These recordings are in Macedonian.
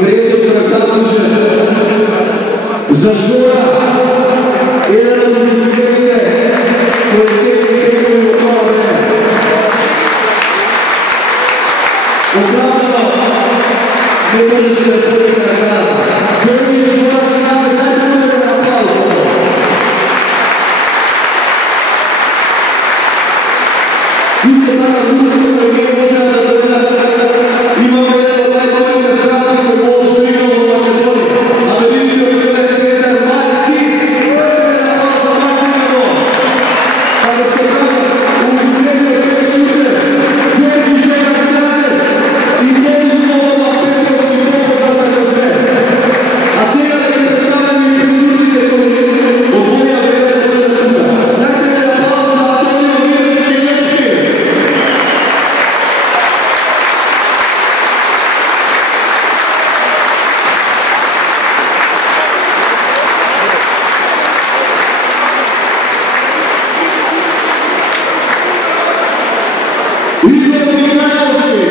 predsjednika zaslužen za Žura, jedan od prezidente koji tebi u ovo vreme. Upravno, ne može se Republika nagrada. Prvi je Žura Knjaze, dajte bude na aplauzu. Isto tako druga koja nije možela da dođe, imamo jedan od najboljih stranaca koji mogu što imamo u Makedoniji. Američki odgledaj centar Marki, dajte na aplauzu Markinamo. Kada što kažem, u izgledio te šute, Georgi Žura Knjaze i njeni slova Petrovski propozata za sve. A сега да ги представям и присутните колеги от твоя време да бъдат тук. Дайте ми аплауз за Антонио Мировски Лепки. Игор Михайловски.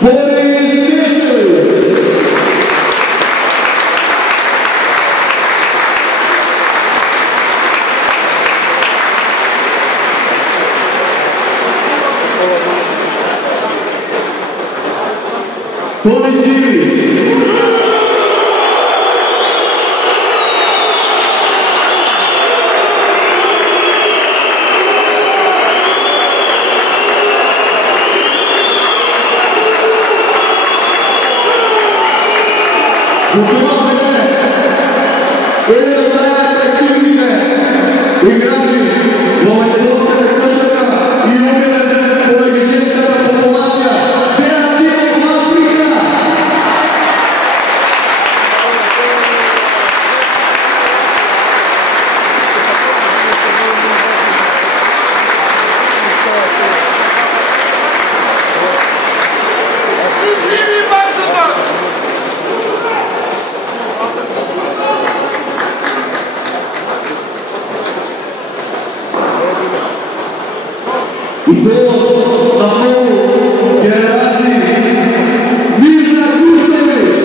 Борис Мишевич. Томи Сивич. Един от най-атрактивните играчи в македонската кошарка и умилен по медицинската популация Деян Димов Африка! И то на много генерации Мирза Куртович.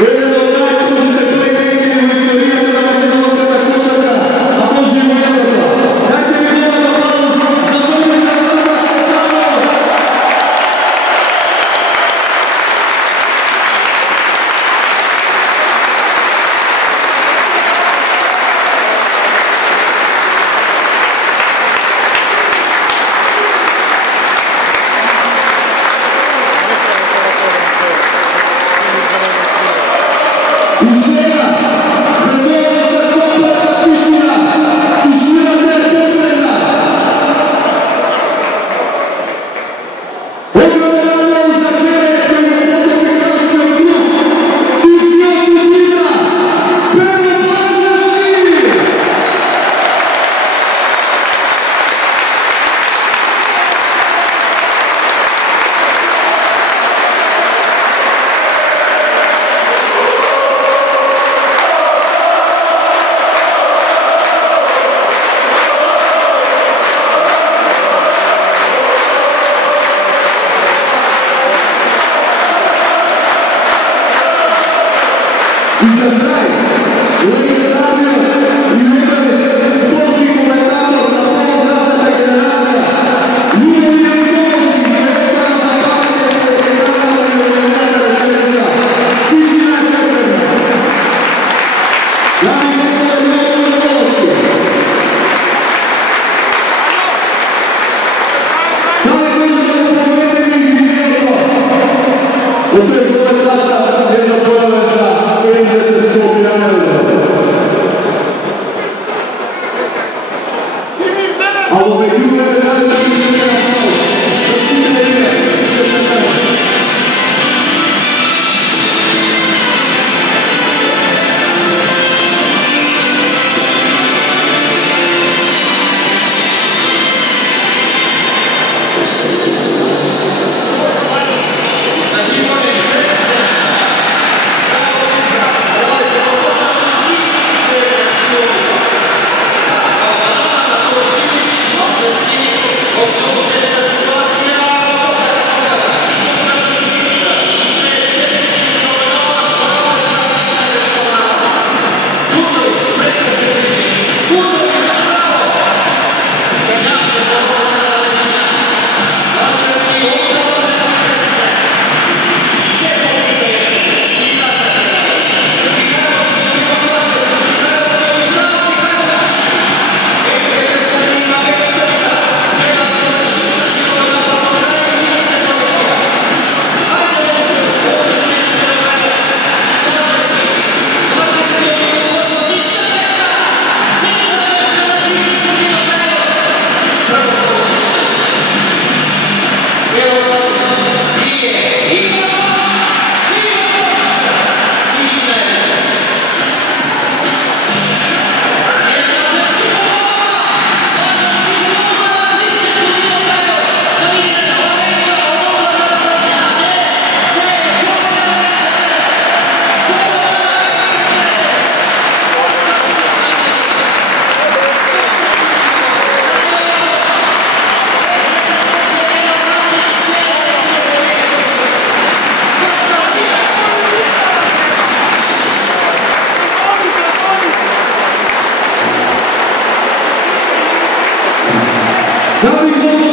Един от най-трудните плеймейкери в историята на македонската кошарка, а може и в Европа. Дайте ми думата аплауз за Борис Цветанов! И сега, хранителната комплета тишина! Тишината е потребна! Огромен аплауз за Гере, който е фотографския клуб! Тихият Тутиза! Перо Блажевски! И за край, легендарният и любен спортски коментатор на по-възрастната генерация Любомир Николовски, директора на паметния легендарната и организата реченица Тишина е потребна. Дами и господа, Любомир Николовски. Дали може да го погледнете ми видеото от трибуната класа не забравяме за МЗТ Скопјане. А во меѓувреме дали да ги ще на аплауз за сите вие. Dame